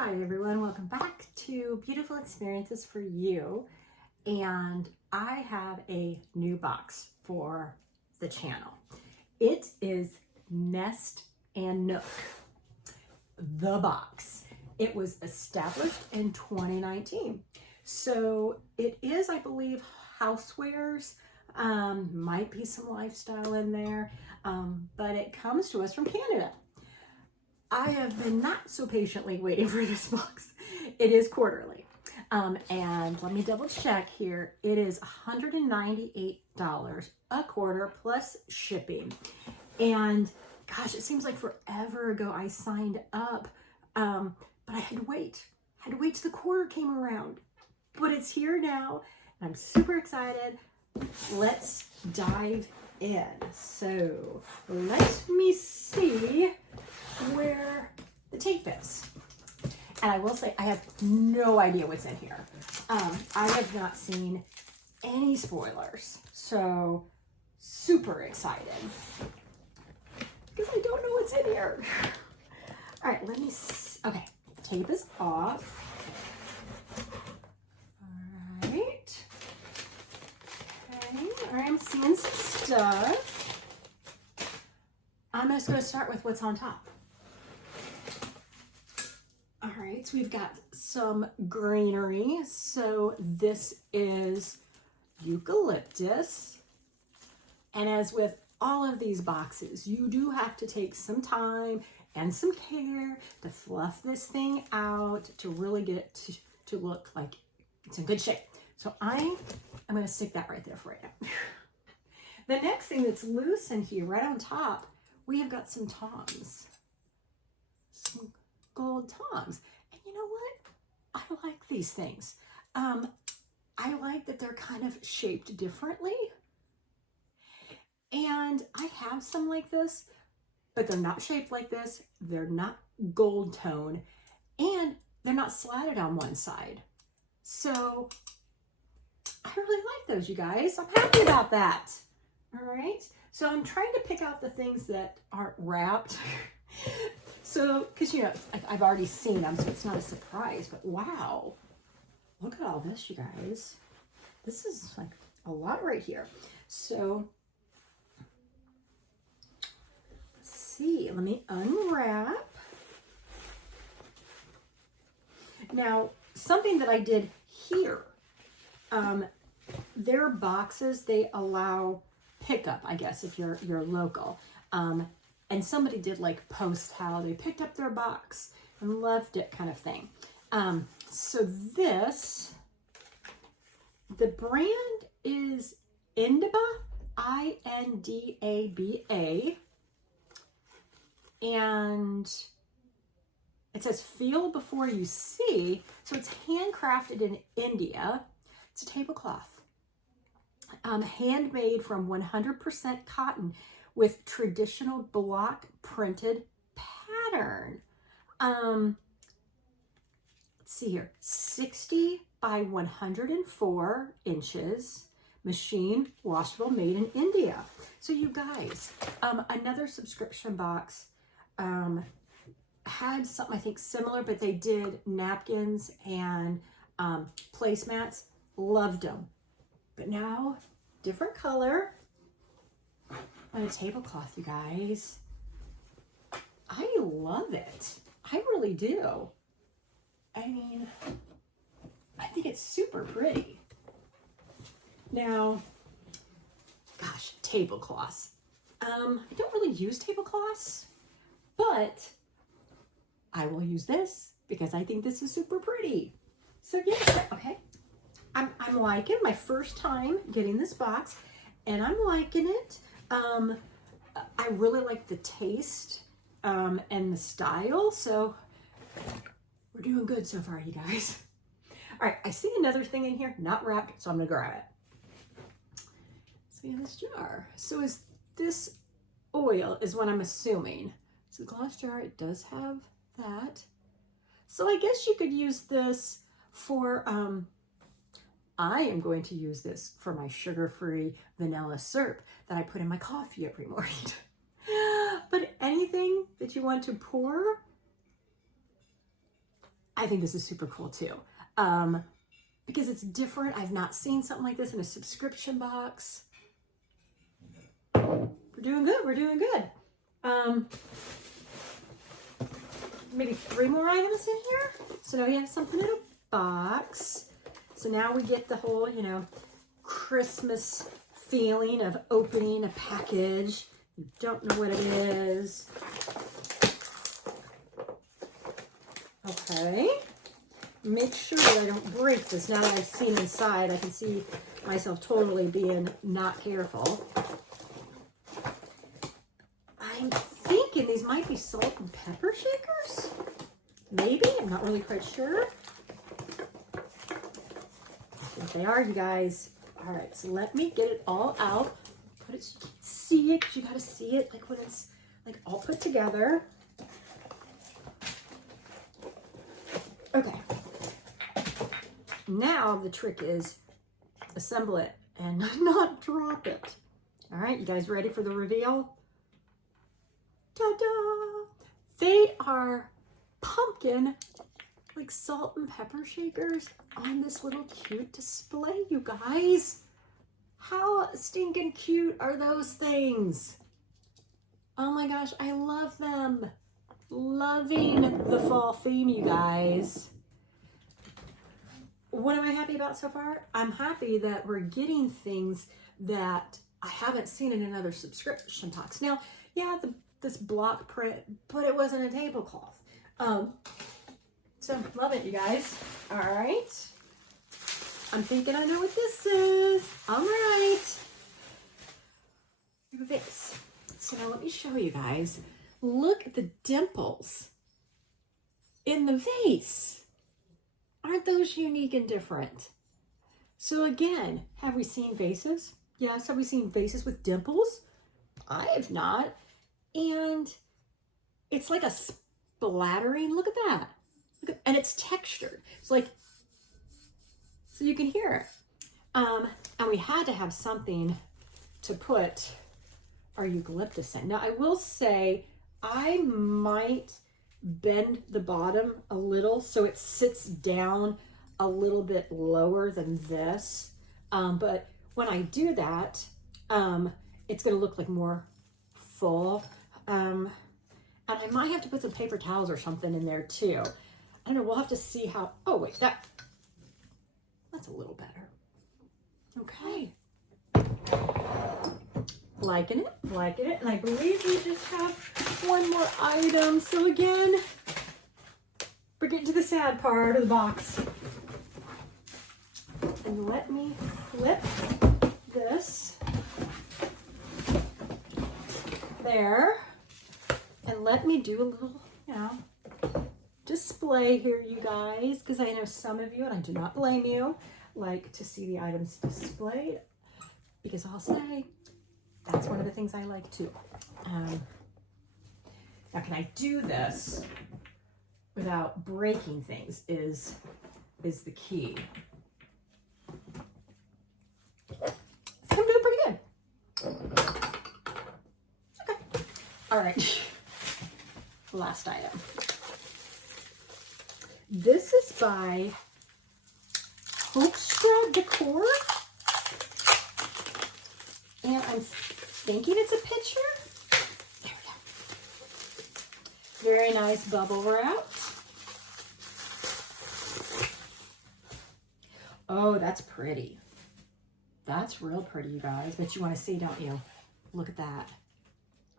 Hi everyone, welcome back to Beautiful Experiences for You. And I have a new box for the channel. It is Nest and Nook, the box. It was established in 2019. So it is, I believe, housewares, might be some lifestyle in there, but it comes to us from Canada. I have been not so patiently waiting for this box. It is quarterly. And let me double check here. It is $198 a quarter plus shipping. And gosh, it seems like forever ago I signed up, but I had to wait. I had to wait till the quarter came around. But it's here now, and I'm super excited. Let's dive in. So let me see where the tape is. And I will say I have no idea what's in here. I have not seen any spoilers, so super excited because I don't know what's in here. All right, let me see. Okay, tape is off. All right. Okay, all right, I'm seeing some stuff. I'm just going to start with what's on top. All right, so we've got some greenery. So this is eucalyptus. And as with all of these boxes, you do have to take some time and some care to fluff this thing out to really get it to look like it's in good shape. So I'm going to stick that right there for you. The next thing that's loose in here, right on top, we have got some tongs. Some gold tongs. And you know what? I like these things. I like that they're kind of shaped differently. And I have some like this, but they're not shaped like this. They're not gold tone, and they're not slatted on one side. So I really like those, you guys. I'm happy about that. All right. So I'm trying to pick out the things that aren't wrapped. So, because, you know, I've already seen them, so it's not a surprise, but wow, look at all this, you guys. This is like a lot right here. So, let's see, let me unwrap. Now, something that I did here, their boxes, they allow pickup, I guess, if you're local. And somebody did like post how they picked up their box and loved it, kind of thing. So this, the brand is Indaba, Indaba. And it says feel before you see. So it's handcrafted in India. It's a tablecloth. Handmade from 100% cotton with traditional block printed pattern. Let's see here, 60 by 104 inches, machine washable, made in India. So you guys, another subscription box had something I think similar, but they did napkins and placemats. Loved them. But now, different color. On a tablecloth, you guys. I love it. I really do. I mean, I think it's super pretty. Now, gosh, tablecloths. I don't really use tablecloths, but I will use this because I think this is super pretty. So yeah, okay. I'm liking my first time getting this box, and I'm liking it. I really like the taste and the style, so we're doing good so far, you guys. All right, I see another thing in here, not wrapped, so I'm gonna grab it. So we have this jar. So is this oil is what I'm assuming. So the glass jar, it does have that. So I guess you could use this for, I am going to use this for my sugar-free vanilla syrup that I put in my coffee every morning. But anything that you want to pour, I think this is super cool too. Because it's different. I've not seen something like this in a subscription box. We're doing good. We're doing good. Maybe 3 more items in here. So now we have something in a box. So now we get the whole, you know, Christmas feeling of opening a package. You don't know what it is. Okay. Make sure that I don't break this. Now that I've seen inside, I can see myself totally being not careful. I'm thinking these might be salt and pepper shakers. Maybe, I'm not really quite sure. I think they are, you guys. All right, so let me get it all out. Put it so you can see it, because you gotta see it like when it's like all put together. Okay. Now the trick is assemble it and not drop it. All right, you guys ready for the reveal? Ta-da! They are pumpkin, like salt and pepper shakers on this little cute display, you guys. How stinking cute are those things? Oh my gosh, I love them. Loving the fall theme, you guys. What am I happy about so far? I'm happy that we're getting things that I haven't seen in another subscription box. Now, yeah, this block print, but it wasn't a tablecloth. So love it, you guys. All right. I'm thinking I know what this is. All right. Vase. So now let me show you guys. Look at the dimples in the vase. Aren't those unique and different? So again, have we seen vases? Yes, have we seen vases with dimples? I have not. And it's like a splattering, look at that. Look at, and it's textured. It's like, so you can hear it. And we had to have something to put our eucalyptus in. Now I will say, I might bend the bottom a little so it sits down a little bit lower than this. But when I do that, it's gonna look like more full. And I might have to put some paper towels or something in there too. I don't know, we'll have to see how, oh wait, that's a little better. Okay. Liking it. And I believe we just have one more item. So again, we're getting to the sad part of the box. And let me flip this there. And let me do a little, you know, display here, you guys, because I know some of you, and I do not blame you, like to see the items displayed, because I'll say that's one of the things I like too. Now, can I do this without breaking things is the key. So I'm doing pretty good. Okay. All right. Last item. This is by Hoekstra Decor. And I'm thinking it's a picture. There we go. Very nice bubble wrap. Oh, that's pretty. That's real pretty, you guys. But you want to see, don't you? Look at that.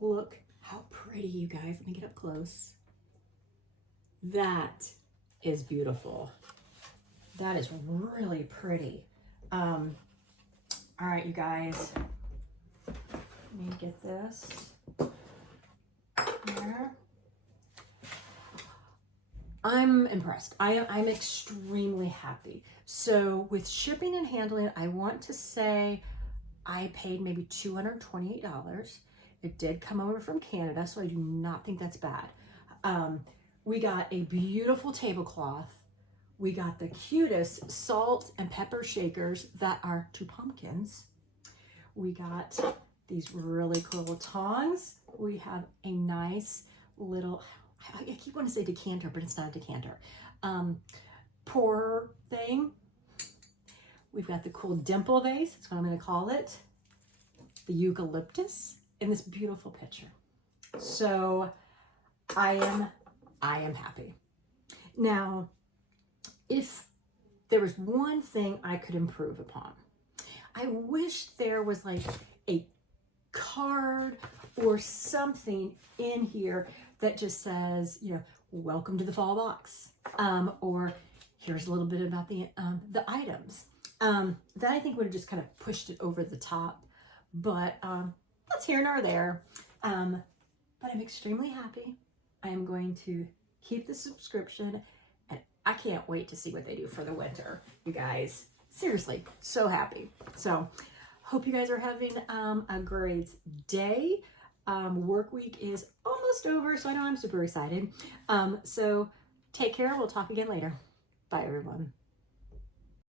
Look how pretty, you guys. Let me get up close. That is beautiful. That is really pretty. All right, you guys. Let me get this there. I'm impressed. I'm extremely happy. So with shipping and handling, I want to say I paid maybe $228. It did come over from Canada, so I do not think that's bad. We got a beautiful tablecloth. We got the cutest salt and pepper shakers that are 2 pumpkins. We got these really cool tongs. We have a nice little, I keep wanting to say decanter, but it's not a decanter. Pour thing. We've got the cool dimple vase. That's what I'm going to call it. The eucalyptus in this beautiful picture. So I am happy. Now, if there was one thing I could improve upon, I wish there was like a card or something in here that just says, you know, welcome to the fall box, or here's a little bit about the items. That I think would have just kind of pushed it over the top, but that's here nor there. But I'm extremely happy. I am going to keep the subscription, and I can't wait to see what they do for the winter, you guys. Seriously, so happy. So hope you guys are having a great day. Work week is almost over, so I know I'm super excited. So take care. We'll talk again later. Bye, everyone.